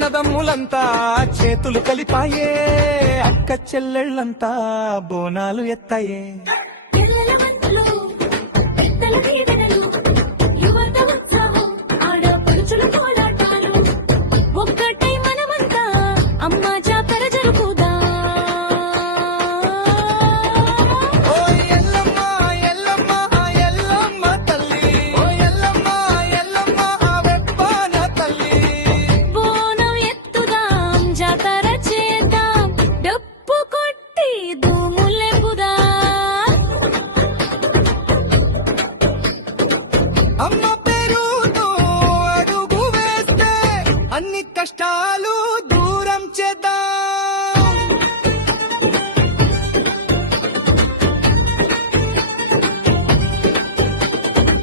అన్నదమ్ములంతా చేతులు కలిపాయే, అక్క చెల్లెళ్ళంతా బోనాలు ఎత్తాయే. అమ్మ పేరుతో అడుగు వేస్తే అన్ని కష్టాలు దూరం చేద్దాం.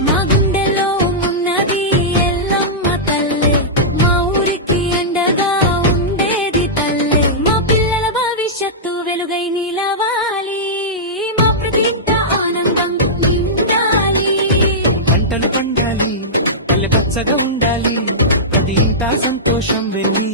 మా గుండెలో ఉన్నది ఎల్లమ్మ తల్లే, మా ఊరికి అండగా ఉండేది తల్లే. మా పిల్లల భవిష్యత్తు వెలుగై నిలవాలి, మా ప్రతి ఇంట ఆనందం నిండాలి. పంటలు పండాలి, పల్లె పచ్చగా ఉండాలి, ప్రతి ఇంట సంతోషం వెళ్ళి